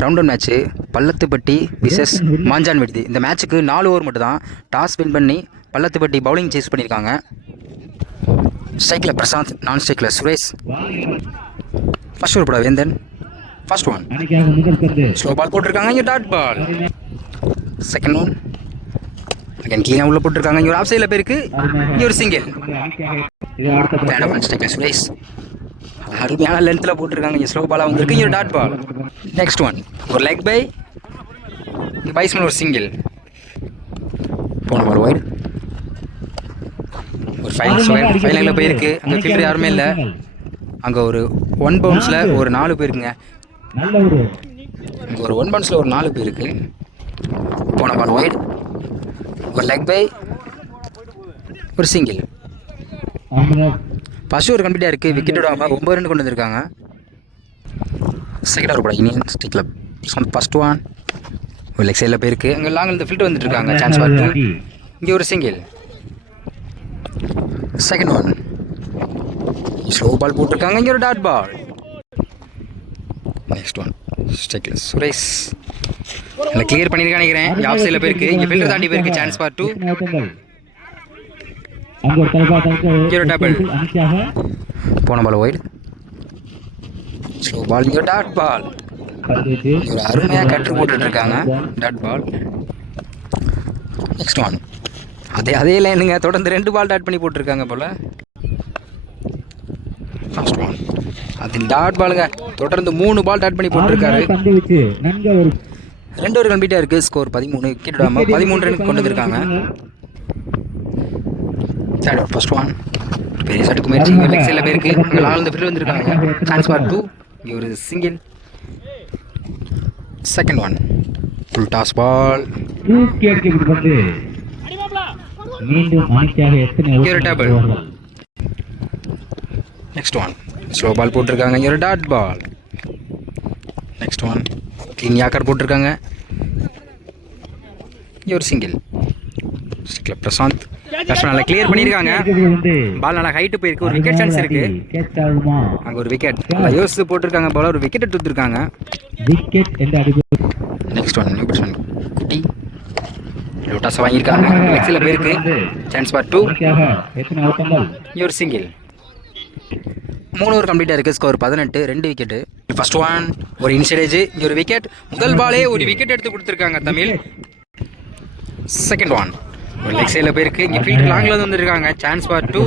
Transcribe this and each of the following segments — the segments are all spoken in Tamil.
Round one match Pallathupatti versus Manjan Viduthi. இந்த மேட்ச்சுக்கு 4 ஓவர் மட்டும் தான். டாஸ் வின் பண்ணி பள்ளத்துப்பட்டி பவுலிங் சேஸ் பண்ணியிருக்காங்க. ஸ்ட்ரைக்கில் பிரசாந்த், நான் ஸ்ட்ரைக்கில் சுரேஷ். ஃபர்ஸ்ட் ஓவர் போட வேந்தன். ஃபர்ஸ்ட் ஒன் ஸ்லோ பால் போட்டிருக்காங்க, இங்கே dot ball. Second one again கிளீனாக உள்ள போட்டிருக்காங்க, இங்கே ஒரு ஆஃப் சைடில் போயிருக்கு, இங்கே ஒரு சிங்கிள். தேர்ட் ஒன் ஸ்ட்ரைக்கில் சுரேஷ், அருமையான லென்த்தில் போட்டிருக்காங்க, இங்கே ஸ்லோ பாலாக வந்துருக்கு, இங்கே ஒரு டாட் பால். நெக்ஸ்ட் ஒன் ஒரு லெக் பை, இங்கே பைஸ்மேன் ஒரு சிங்கிள். போன பால் ஒயிட், ஒரு ஃபைனலில் போயிருக்கு. அங்கே ஃபீல்டர் யாருமே இல்லை. அங்கே ஒரு 1 பவுன்ஸில் ஒரு 4 பேருக்குங்க. அங்கே ஒரு 1 பவுன்ஸில் ஒரு 4 பேருக்கு. போன பால் ஒயிட், ஒரு லெக் பை, ஒரு சிங்கிள். ஃபர்ஸ்ட் ஒரு கம்ப்ளீட்டாக இருக்குது. விக்கெட் விடாமல் 9 ரன் கொண்டு வந்திருக்காங்க. செகண்ட் ஓவர் போட இனியன் ஸ்டிக்கில் ஃபர்ஸ்ட் ஒன் ஒரு லெக் சைடில் போயிருக்கு. அங்கே லாங்கில் இந்த ஃபில்டர் வந்துட்டு இருக்காங்க, சான்ஸ் ஃபார் 2. இங்கே ஒரு single. Second one slow ball போட்டிருக்காங்க, இங்கே ஒரு டாட் பால். நெக்ஸ்ட் ஒன் ஸ்ட்ரைக்கில் சுரேஷ், இல்லை கிளியர் பண்ணியிருக்கான்னு நினைக்கிறேன். ஆஃப் சைடில் போயிருக்கு, இங்கே ஃபில்டர் தாண்டி போயிருக்கு, சான்ஸ் ஃபார் 2. போன பால் ஒயிட், ஸ்லோ பால், இங்கே டாட் பால். ஒரு அருமையாக கற்று போட்டுட்டு இருக்காங்க, டாட் பால். நெக்ஸ்ட் ஒன் அதே லைனுங்க, தொடர்ந்து 2 பால் டாட் பண்ணி போட்டிருக்காங்க போல். ஃபர்ஸ்ட் ஒன் அது டாட் பாலுங்க, தொடர்ந்து 3 பால் டாட் பண்ணி போட்டிருக்காரு. 2 ஓவர் கம்ப்ளீட்டாக இருக்குது. ஸ்கோர் 13. விக்கெட் விடாமல் 13 ரன் கொண்டு வந்திருக்காங்க. தேர்ட் ஓவர் ஃபர்ஸ்ட் ஒன் பெரிய ஷாட்டுக்கு முயற்சி, லெக் சைடில் போயிருக்கு. அங்கே லால் இந்த ஃபீல்டர் வந்திருக்காங்க, சான்ஸ் ஃபார் 2. இங்கே ஒரு single. Second one full toss ball, இங்கே ஒரு double. Next one slow ball போட்டிருக்காங்க, இங்கே ஒரு dot ball. Next one clean yorker போட்டிருக்காங்க, இங்கே ஒரு சிங்கிள். ஸ்டிக்கில் பிரசாந்த் நல்லா கிளியர் பண்ணியிருக்காங்க. பால் நல்லா ஹைட்டு போயிருக்கு, ஒரு விக்கெட் சான்ஸ் இருக்கு. அங்கே ஒரு விக்கெட் நல்லா யோசித்து போட்டிருக்காங்க போல, ஒரு விக்கெட் எடுத்துருக்காங்க. நெக்ஸ்ட் ஒன் நியூ பேட்ஸ்மேன் குட்டி லோட்டாஸ் வாங்கியிருக்காங்க, லெக்ஸில் போயிருக்கு, சான்ஸ் ஃபார் 2. இங்கே ஒரு சிங்கிள். 3 ஓவர் கம்ப்ளீட்டாக இருக்குது. ஸ்கோர் 18. 2 விக்கெட்டு. ஃபர்ஸ்ட் ஒன் ஒரு இன்சைடேஜ், இங்கே ஒரு விக்கெட். முதல் பாலே ஒரு விக்கெட் எடுத்து கொடுத்துருக்காங்க தமிழ். செகண்ட் ஒன் ஒரு லெக் சைடில் போயிருக்கு, இங்கே ஃபீல்டர் லாங்கில் வந்துருக்காங்க, சான்ஸ் ஃபார் 2.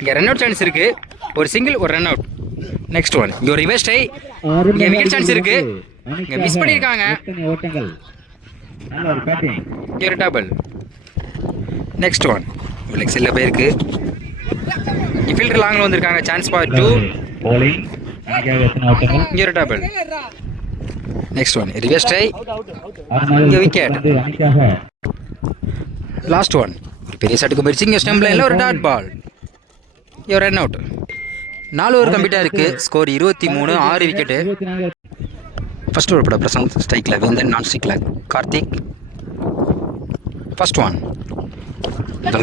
இங்கே ரன் அவுட் சான்ஸ் இருக்குது, ஒரு சிங்கிள் ஒரு ரன் அவுட். நெக்ஸ்ட் ஒன் இங்கே ஒரு ரிவர்ஸ் டை, இங்கே விக்கெட் சான்ஸ் இருக்குது, இங்கே மிஸ் பண்ணியிருக்காங்க, இங்கே ஒரு டபுள். நெக்ஸ்ட் ஒன் ஒரு லெக் சைடில் போயிருக்கு, இங்கே ஃபீல்டர் லாங்கில் வந்திருக்காங்க, சான்ஸ் ஃபார் 2. இங்கே ஒரு double. Next one reverse try, இங்கே விக்கெட். லாஸ்ட் ஒன் ஒரு பெரிய ஷாட்டுக்கு போயிடுச்சு, இங்கே ஸ்டம்ப் லைனில் ஒரு டாட் பால், இங்கே ரன் அவுட். 4 ஓவர் கம்ப்ளீட்டாக இருக்குது. ஸ்கோர் 23. 6 விக்கெட்டு. ஃபர்ஸ்ட் ஓவர் போட பிரசாந்த், ஸ்ட்ரைக்கில் வேந்தன், நான் ஸ்ட்ரைக்கில் கார்த்திக். ஃபர்ஸ்ட் ஒன்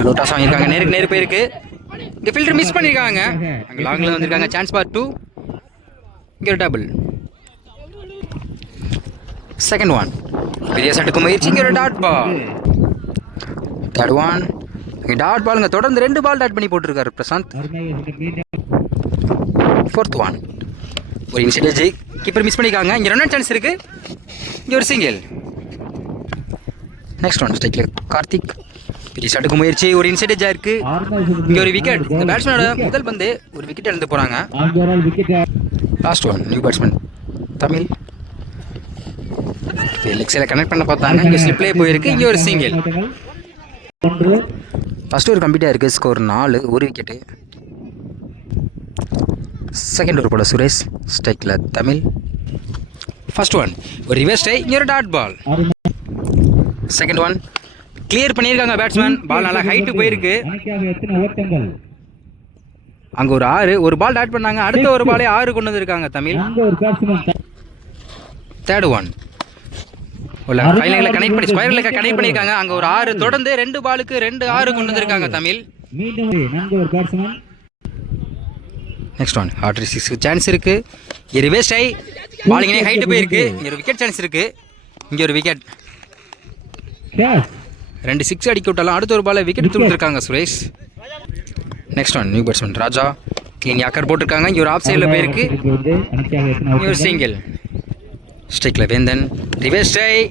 லோட்டாஸ் வாங்கியிருக்காங்க, நேருக்கு நேரு போயிருக்கு, இங்கே ஃபில்டர் மிஸ் பண்ணியிருக்காங்க, அங்கே லாங்கில் வந்திருக்காங்க, சான்ஸ் ஃபார் 2. இங்கே ஒரு டபுள். செகண்ட் ஒன் பெரிய ஷாட்டுக்கு முயற்சி, இங்கே ஒரு டாட் பால். தேர்ட் ஒன் இங்கே டாட் பாலுங்க, தொடர்ந்து 2 பால் டாட் பண்ணி போட்டிருக்காரு பிரசாந்த். ஃபோர்த் ஒன் ஒரு இன்சிடேஜ், கீப்பர் மிஸ் பண்ணியிருக்காங்க, இங்கே ரன் அவுட் சான்ஸ் இருக்குது, இங்கே ஒரு சிங்கிள். நெக்ஸ்ட் ஒன் ஸ்ட்ரைக்கில் கார்த்திக், பெரிய ஷாட்டுக்கு முயற்சி, ஒரு இன்சிடேஜாக இருக்குது, இங்கே ஒரு விக்கெட். இந்த பேட்ஸ்மேனோட முதல் பந்து ஒரு விக்கெட் எழுந்து போகிறாங்க. Last one new batsman Tamil, leg சைடில் கனெக்ட் பண்ண பார்த்தாங்க, இங்கே ஸ்லிப்லேயே போயிருக்கு, இங்கே ஒரு சிங்கிள். ஃபர்ஸ்ட் ஒரு கம்ப்ளீட்டாக இருக்குது. ஸ்கோர் 4. 1 விக்கெட்டு. செகண்ட் ஓவர் போட சுரேஷ், ஸ்ட்ரைக்கில் தமிழ். ஃபர்ஸ்ட் ஒன் ஒரு ரிவர்ஸ் டை, இங்கே ஒரு dot ball. Second one clear பண்ணியிருக்காங்க பேட்ஸ்மேன், பால் நல்லா ஹைட்டு போயிருக்கு. அங்கே ஒரு 6 ஒரு பால் டாட் பண்ணாங்க, அடுத்த ஒரு பாலே 6 கொண்டு வந்திருக்காங்க தமிழ். தேர்ட் ஒன் ஃபைனலில் கனெக்ட் பண்ணி ஸ்கொயரில் கனெக்ட் பண்ணியிருக்காங்க, அங்கே ஒரு 6 தொடர்ந்து 2 பாலுக்கு 2 6 கொண்டு வந்திருக்காங்க Tamil. Next one order 6 chance இருக்குது. இங்கே ரிவேஸ்ட் ஆகி பால் இங்கே ஹைட்டு போயிருக்கு. இங்கே ஒரு விக்கெட் சான்ஸ் இருக்குது. இங்கே ஒரு விக்கெட். 2 6 அடிக்க விட்டாலும் அடுத்த ஒரு பாலை விக்கெட் கொடுத்துருக்காங்க Suresh. Next one new batsman Raja clean yorker போட்டிருக்காங்க. இங்கே ஒரு ஆஃப் சைடில் போயிருக்கு. இங்கே ஒரு சிங்கிள். ஸ்ட்ரைக்கில் வேந்தன் ரிவேஸ்ட் ஆகி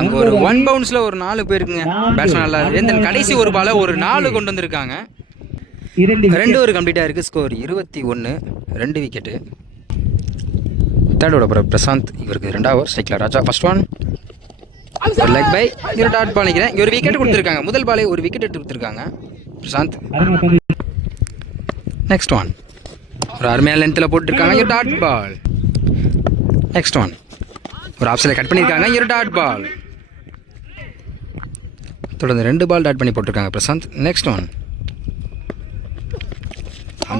அங்கே ஒரு 1 பவுன்ஸில் ஒரு 4 போயிருக்குங்க. பேட்ஸ்மேன் நல்லா வேந்தன் கடைசி ஒரு பாலை ஒரு 4 கொண்டு வந்திருக்காங்க. 2 ஒரு கம்ப்ளீட்டாக இருக்குது. Score 21, 2 wicket. தேர்ட் ஓட போகிற பிரசாந்த் இவருக்கு 2 ஓவர். ஸ்ட்ரைக்கில் ராஜா ஃபர்ஸ்ட் ஒன் ஒரு லெக் பை. இங்கே ஒரு டாட் பால் நிற்கிறேன். இங்கே ஒரு விக்கெட் கொடுத்துருக்காங்க. முதல் பாலே ஒரு விக்கெட் எடுத்து கொடுத்துருக்காங்க பிரசாந்த். நெக்ஸ்ட் ஒன் ஒரு அருமையான லென்த்தில் போட்டுருக்காங்க. இங்கே டாட் பால். நெக்ஸ்ட் ஒன் ஒரு ஆப்ஷனில் கட் பண்ணியிருக்காங்க. இங்கே ஒரு டாட் பால். தொடர்ந்து 2 பால் டாட் பண்ணி போட்டிருக்காங்க பிரசாந்த். நெக்ஸ்ட் ஒன்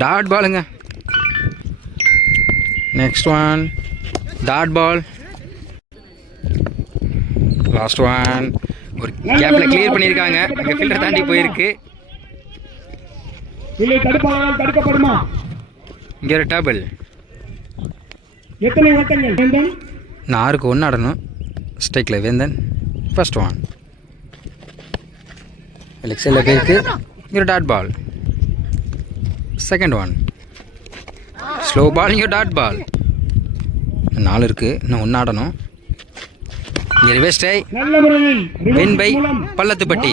டாட் பாலுங்க. Next one dot ball. Last one ஒரு கேப்பில் கிளியர் பண்ணியிருக்காங்க. அங்கே ஃபில்டர் தாண்டி போயிருக்கு. இங்கே ஒரு டேபிள். 4க்கு 1 ஆடணும். ஸ்ட்ரைக்கில் வேந்தன் ஃபர்ஸ்ட் ஒன் லெக் சைடில் போயிருக்கு. இங்கே ஒரு dot ball. Second one slow ball. இங்கே டாட் பால். 4 இருக்குது. இன்னும் 1 ஆடணும். இங்கே ரிவெஸ்ட் ஆகி வின் பை பள்ளத்துப்பட்டி.